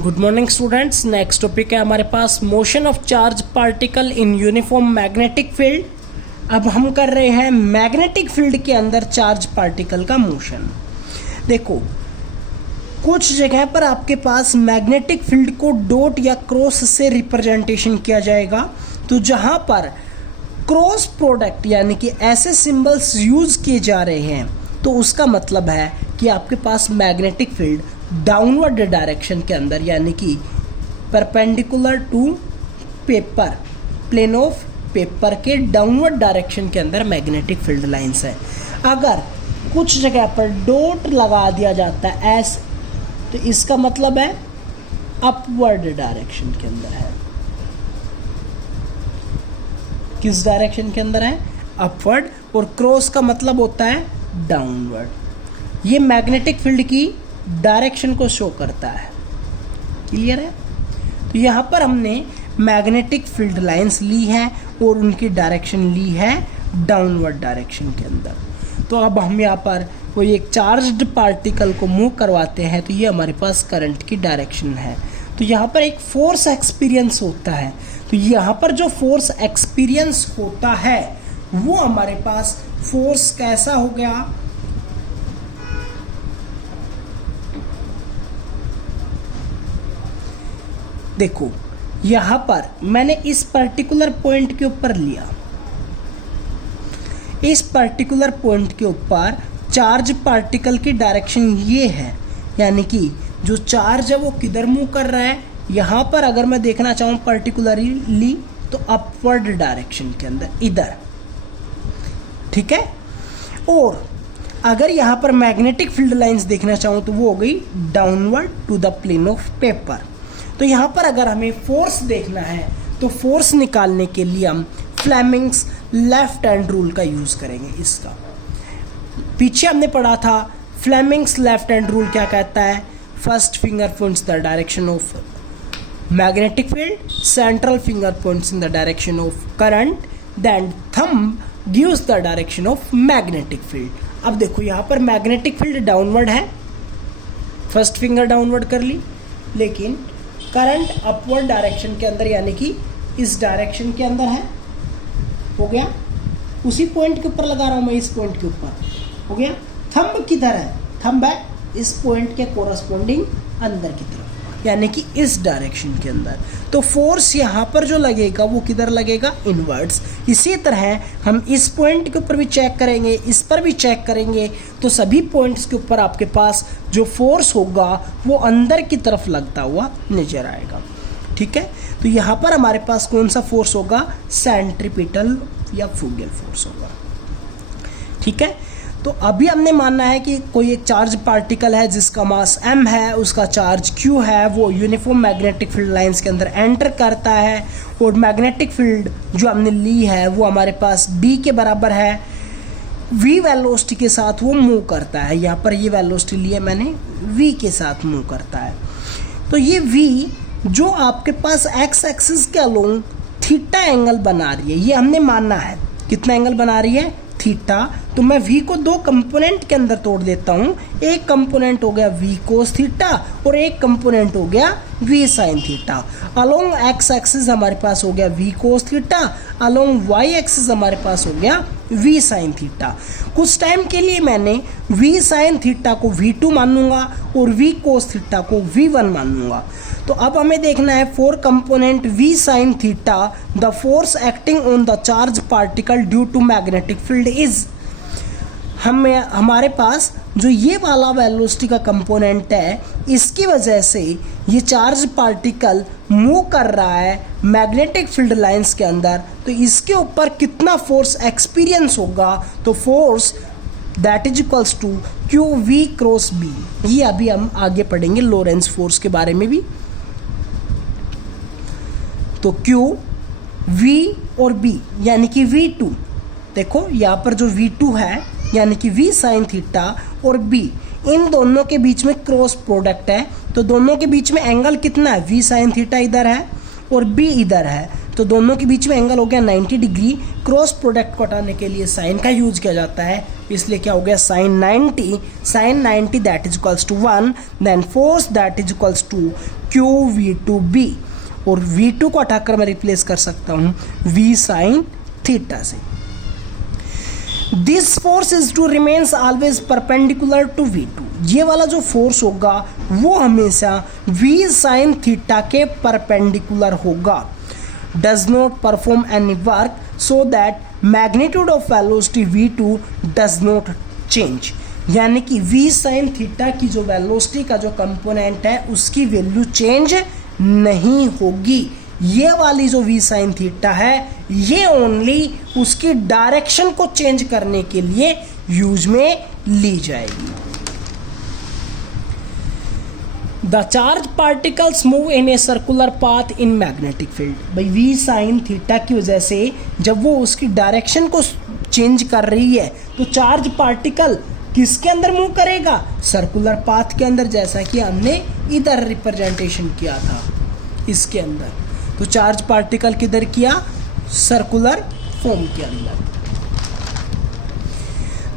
Good morning students. Next topic है हमारे पास motion of charge particle in uniform magnetic field. अब हम कर रहे हैं मैग्नेटिक फील्ड के अंदर चार्ज पार्टिकल का मोशन। देखो, कुछ जगह पर आपके पास मैग्नेटिक फील्ड को डॉट या क्रॉस से रिप्रेजेंटेशन किया जाएगा। तो जहां पर क्रॉस प्रोडक्ट यानी कि ऐसे सिंबल्स यूज किए जा रहे हैं तो उसका मतलब है कि आपके पास मैग्नेटिक फील्ड डाउनवर्ड डायरेक्शन के अंदर यानी कि perpendicular to paper, plane of paper के डाउनवर्ड डायरेक्शन के अंदर मैग्नेटिक फील्ड लाइंस है। अगर कुछ जगह पर डॉट लगा दिया जाता है ऐसे, तो इसका मतलब है अपवर्ड डायरेक्शन के अंदर है। किस डायरेक्शन के अंदर है? अपवर्ड। और क्रॉस का मतलब होता है डाउनवर्ड। ये मैग्नेटिक फील्ड की डायरेक्शन को शो करता है। क्लियर है? तो यहाँ पर हमने मैग्नेटिक फील्ड लाइंस ली है और उनकी डायरेक्शन ली है डाउनवर्ड डायरेक्शन के अंदर। तो अब हम यहाँ पर कोई एक चार्ज्ड पार्टिकल को मूव करवाते हैं तो ये हमारे पास करंट की डायरेक्शन है। तो यहाँ पर एक फोर्स एक्सपीरियंस होता है। तो यहाँ पर जो फोर्स एक्सपीरियंस होता है वो हमारे पास फोर्स कैसा हो गया? देखो, यहां पर मैंने इस पर्टिकुलर पॉइंट के ऊपर लिया, इस पर्टिकुलर पॉइंट के ऊपर चार्ज पार्टिकल की डायरेक्शन ये है, यानी कि जो चार्ज है वो किधर मूव कर रहा है। यहां पर अगर मैं देखना चाहूं पर्टिकुलरली तो अपवर्ड डायरेक्शन के अंदर, इधर। ठीक है। और अगर यहां पर मैग्नेटिक फील्ड लाइंस देखना चाहूं तो वो हो गई downward to the plane of paper. तो यहाँ पर अगर हमें फोर्स देखना है तो फोर्स निकालने के लिए हम फ्लेमिंग्स लेफ्ट हैंड रूल का यूज करेंगे। इसका पीछे हमने पढ़ा था, फ्लेमिंग्स लेफ्ट हैंड रूल क्या कहता है? First finger points the direction of magnetic field, central finger points in the direction of current, then thumb gives the direction of magnetic field. अब देखो, यहाँ पर मैग्नेटिक फील्ड डाउनवर्ड है, first finger downward कर ली, लेकिन करंट अपवर्ड डायरेक्शन के अंदर यानी कि इस डायरेक्शन के अंदर है। हो गया। उसी पॉइंट के ऊपर लगा रहा हूं मैं, इस पॉइंट के ऊपर। हो गया। थंब किधर है? थंब है इस पॉइंट के कोरस्पॉन्डिंग अंदर की तरफ, यानी कि इस डायरेक्शन के अंदर। तो फोर्स यहाँ पर जो लगेगा वो किधर लगेगा? इनवर्ड्स। इसी तरह हम इस पॉइंट के ऊपर भी चेक करेंगे, इस पर भी चेक करेंगे, तो सभी पॉइंट्स के ऊपर आपके पास जो फोर्स होगा वो अंदर की तरफ लगता हुआ नजर आएगा। ठीक है। तो यहाँ पर हमारे पास कौन सा फोर्स होगा? सेंट्रीपिटल या फ्यूगल फोर्स होगा। ठीक है। तो अभी हमने मानना है कि कोई एक चार्ज पार्टिकल है जिसका मास m है, उसका चार्ज q है, वो यूनिफॉर्म मैग्नेटिक फील्ड लाइंस के अंदर एंटर करता है और मैग्नेटिक फील्ड जो हमने ली है वो हमारे पास b के बराबर है। v वेलोसिटी के साथ वो मूव करता है। यहाँ पर ये वेलोसिटी ली है मैंने, v के साथ मूव करता है। तो ये v जो आपके पास x एक्सिस के अलोंग थीटा एंगल बना रही है, ये हमने मानना है। कितना एंगल बना रही है? थीटा। तो मैं v को दो कंपोनेंट के अंदर तोड़ देता हूं। एक कंपोनेंट हो गया v कोस थीटा और एक कंपोनेंट हो गया v sine theta. Along x axis हमारे पास हो गया v cos theta, along y axis हमारे पास हो गया v साइन थीटा। कुछ टाइम के लिए मैंने v साइन थीटा को v2 मानूंगा और v कोस थीटा को v1 मानूंगा। तो अब हमें देखना है for component v sine theta, the force acting on the charge particle due to magnetic field is. हमारे पास जो ये वाला वेलोसिटी का कंपोनेंट है, इसकी वजह से ये चार्ज पार्टिकल मूव कर रहा है मैग्नेटिक फील्ड लाइंस के अंदर। तो इसके ऊपर कितना फोर्स एक्सपीरियंस होगा? तो force that is equals to Q V cross B. ये अभी हम आगे पढ़ेंगे लोरेंस फोर्स के बारे में भी। तो Q, V और B यानी कि V2। देखो यहाँ पर जो V2 है यानी कि V साइन थीटा और B, इन दोनों के बीच में क्रॉस प्रोडक्ट है। तो दोनों के बीच में एंगल कितना है? V साइन थीटा इधर है और B इधर है। तो तो दोनों के बीच में एंगल हो गया 90 डिग्री। क्रॉस प्रोडक्ट को हटाने के लिए साइन का यूज किया जाता है, इसलिए क्या हो गया sine 90 that is equals to 1, then force that is equals to QV2B, और V2 को हटाकर मैं रिप्लेस कर सकता हूँ V साइन थीटा से। This force is to remains always perpendicular to V2, ये वाला जो फोर्स होगा वो हमेशा V साइन थीटा के परपेंडिकुलर होगा। Does not perform any work so that magnitude of velocity V2 does not change, यानी कि V साइन थीटा की जो वेलोसिटी का जो कंपोनेंट है उसकी वैल्यू चेंज नहीं होगी। ये वाली जो V साइन थीटा है ये ओनली उसकी डायरेक्शन को चेंज करने के लिए यूज में ली जाएगी। The charge particles move in a circular path in magnetic field. भाई V साइन थीटा की वजह से जब वो उसकी डायरेक्शन को चेंज कर रही है तो चार्ज पार्टिकल किसके अंदर मूव करेगा, सर्कुलर पाथ के अंदर, जैसा कि हमने इधर रिप्रेजेंटेशन किया था इसके अंदर। तो चार्ज पार्टिकल किधर किया, सर्कुलर फॉर्म के अंदर।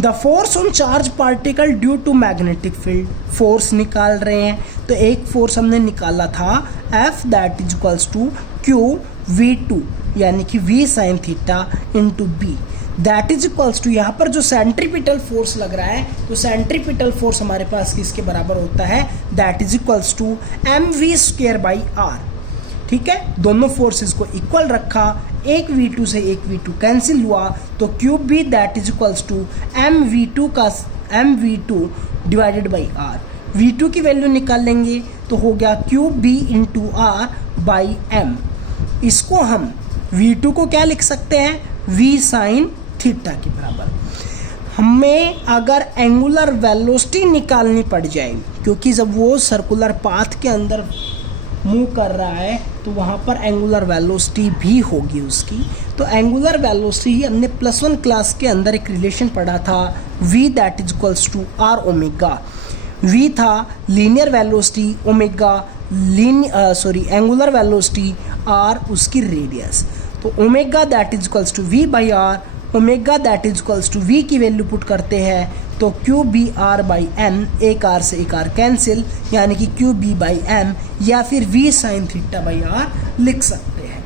The force on charge particle due to magnetic field, force निकाल रहे हैं तो एक फोर्स हमने निकाला था F that is equals to QV2, यानी कि V sine theta into B that is equals to, यहाँ पर जो सेंट्रीपिटल फोर्स लग रहा है तो सेंट्रीपिटल फोर्स हमारे पास किसके बराबर होता है, that is equals to mv²/r। ठीक है, दोनों फोर्सेस को इक्वल रखा, एक V2 से एक V2 कैंसिल हुआ तो QB that is equals to mv2 divided by R। V2 की वैल्यू निकाल लेंगे तो हो गया QB into R by M। इसको हम V2 को क्या लिख सकते हैं, V साइन थीटा के बराबर। हमें अगर एंगुलर वेलोसिटी निकालनी पड़ जाए, क्योंकि जब वो सर्कुलर पाथ के अंदर मूव कर रहा है तो वहाँ पर एंगुलर वेलोसिटी भी होगी उसकी, तो एंगुलर वेलोसिटी हमने +1 क्लास के अंदर एक रिलेशन पढ़ा था V that is equals to R omega. V था linear velocity, omega angular velocity, R उसकी रेडियस। तो omega that is equals to V by R, omega that is equals to V की value put करते हैं तो QBR by M, एक R से एक R कैंसिल, यानी कि QB बाई M या फिर V sine theta by R लिख सकते हैं।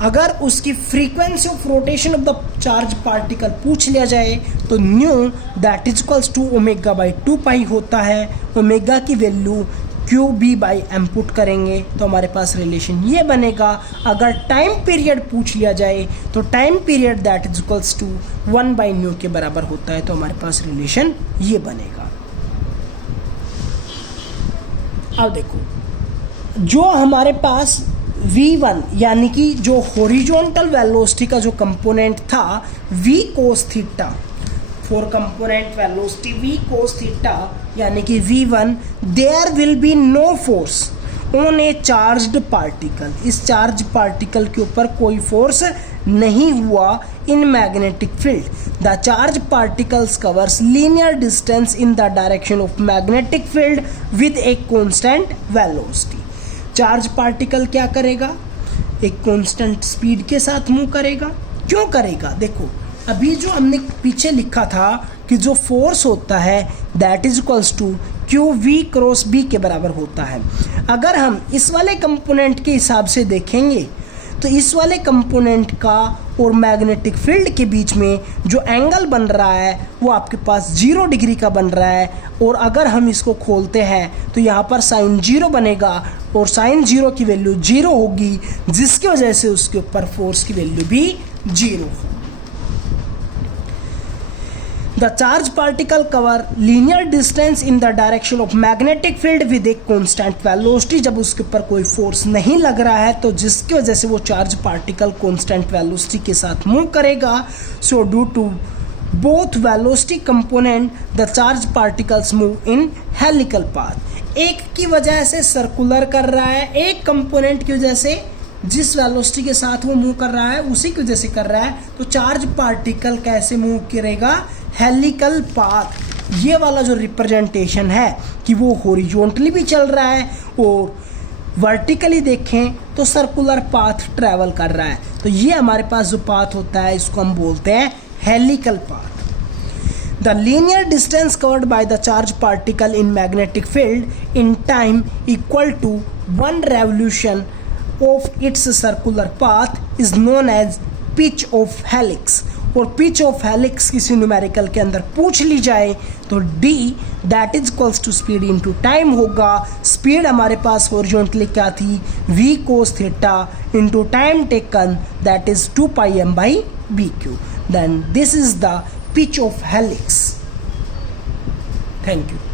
अगर उसकी frequency of rotation of the charge particle पूछ लिया जाए तो nu that is equals to omega by 2 होता है। ओमेगा की value QB by M put करेंगे तो हमारे पास रिलेशन ये बनेगा। अगर टाइम पीरियड पूछ लिया जाए तो time period that is equals to 1/ν के बराबर होता है, तो हमारे पास रिलेशन ये बनेगा। अब देखो, जो हमारे पास V1 यानी कि जो हॉरिजॉन्टल वेलोसिटी का जो कंपोनेंट था V cos theta, for component velocity V cos theta यानी कि V1, there will be no force on a charged particle. इस चार्ज पार्टिकल के ऊपर कोई फोर्स नहीं हुआ in magnetic field. The charge particles covers linear distance in the direction of magnetic field with a constant velocity. Charge particle क्या करेगा, एक constant speed के साथ मूव करेगा। क्यों करेगा, देखो अभी जो हमने पीछे लिखा था कि जो फोर्स होता है that is equals to QV cross B के बराबर होता है। अगर हम इस वाले कंपोनेंट के हिसाब से देखेंगे तो इस वाले कंपोनेंट का और मैग्नेटिक फील्ड के बीच में जो एंगल बन रहा है वो आपके पास 0 डिग्री का बन रहा है, और अगर हम इसको खोलते हैं तो यहाँ पर साइन 0 बनेगा और साइन 0 की वैल्यू 0 होगी, जिसकी वजह से उसके ऊपर फोर्स की वैल्यू भी 0 होगी। The charge particle cover linear distance in the direction of magnetic field with a constant velocity। जब उसके ऊपर कोई फोर्स नहीं लग रहा है तो जिसकी वजह से वो चार्ज पार्टिकल कांस्टेंट वेलोसिटी के साथ मूव करेगा। So due to both velocity component the charge particles move in helical path. एक की वजह से सर्कुलर कर रहा है, एक कंपोनेंट की वजह से जिस वेलोसिटी के साथ वो मूव कर रहा है उसी की वजह से कर रहा है। तो चार्ज पार्टिकल कैसे मूव करेगा, हेलिकल पाथ। ये वाला जो रिप्रेजेंटेशन है कि वो हॉरिजॉन्टली भी चल रहा है और वर्टिकली देखें तो सर्कुलर पाथ ट्रैवल कर रहा है, तो ये हमारे पास जो पाथ होता है इसको हम बोलते हैं helical path. The linear distance covered by the charged particle in magnetic field in time equal to one revolution of its circular path is known as pitch of helix। और pitch of helix किसी numerical के अंदर पूछ ली जाए तो d that is equals to speed into time होगा। Speed हमारे पास horizontally क्या थी, v cos theta into time taken that is 2 pi m by bq। Then this is the pitch of helix। Thank you।